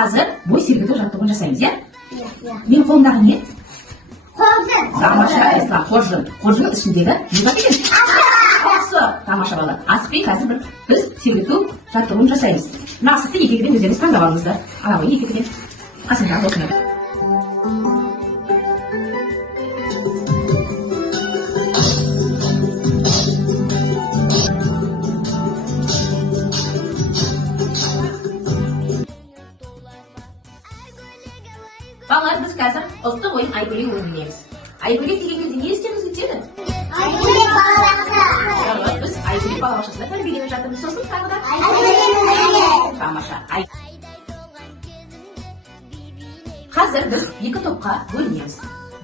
қазір бой сергіту жаттығуын жасаймыз, иә? Мен қолымдағы не? Қоржын. Тамаша, Ислам, қоржын. Қоржынның ішіндегі не бар екен? Асы. Тамаша бала. Асықпен қазір біз сергіту жаттығуын жасаймыз. Мына асықты екекеден өздеріңіз таңдап алыңыздар. Ана ғой екекеден. Қасымдағы осыны. Балалар, біз қазір ұлттық ойын айгөлек ойнаймыз. Айгөлек деген кезде не істеміз өтеді? Айгөлек балабақша. Біз айгөлек балабақшасында тәрбиеленіп жатырмыз. Сосын тағы да Айгөлек. тамаша. Қазір біз екі топқа бөлінеміз.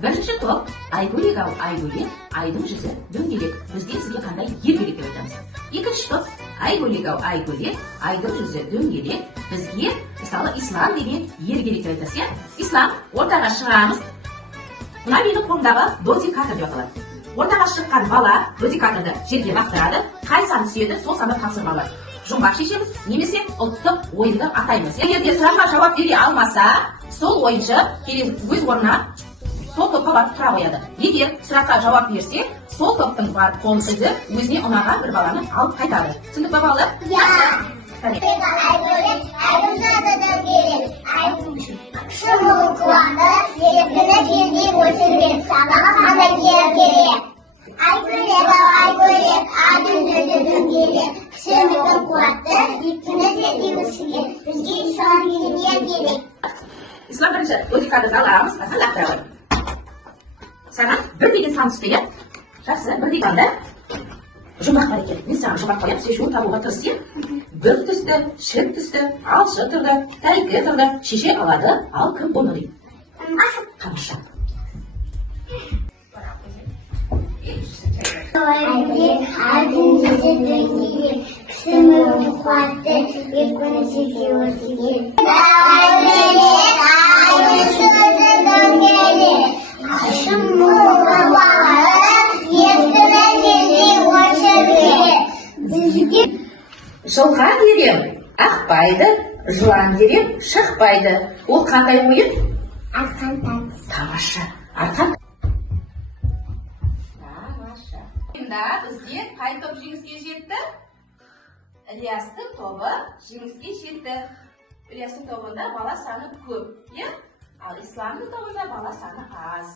Бірінші топ айгөлек-ау айгөлек, айдың жүзі дөңгелек. Бізден сізге қандай ер керек деп айтамыз. Екінші топ айгөлек-ау айгөлек, айдың жүзі дөңгелек. Бізге мысалы ислам деген ер керек деп айтасыз, иә? Ислам, ортаға шығамыз. Мына менің қолымдағы додикатор деп аталады. Ортаға шыққан бала додикаторды жерге лақтырады. Қай сан түседі, сол санда тапсырма алады. Жұмбақ шешеміз, немесе ұлттық ойынды атаймыз. Егер де сұраққа жауап бере алмаса, сол ойыншы өз орнына сол топқа барып тұра қояды. Егер сұраққа жауап берсе, сол топтың бар қол ізі өзіне ұнаған бір баланы алып қайтады. Түсіндік па балалар? Айгөлек, айдың жүзі дөңгелек. Шымыл қуанды, еркіні желдей өсірген. Сабаға қандай ер керек? Айгөлек-ау айгөлек, айдың жүзі дөңгелек. Шымылдың қуатты, еркіні желдей өсірген. Бізге ислам деген ер керек. Ислам бірінші додикаторды аламыз, лақтырамыз. Саған бір деген сан түсті, иә? Жақсы, бір деген санда жұмбақ бар екен. Мен саған жұмбақ қоямын, шешуін табуға тырыс, иә? Бір түсті, шік түсті, алшы тұрды, тәйкі тұрды, шеше алады, ал кім бұны дейді? Тамаша. Айгөлек, айдың жүзі дөңгелек. Шымылдың қуатты, еркіні желдей өсірген. Айгөлек, айдың жүзі дөңгелек. Жылға керем, ақпайды, жылан керем, шықпайды. Ол қандай ойын? Арқан тартыс. Тамаша. Арқан. Тамаша. Енді бізде қай топ жеңіске жетті? Ілиястың тобы жеңіске жетті. Ілиястың тобында бала саны көп, иә? Ал исламның тобында бала саны аз.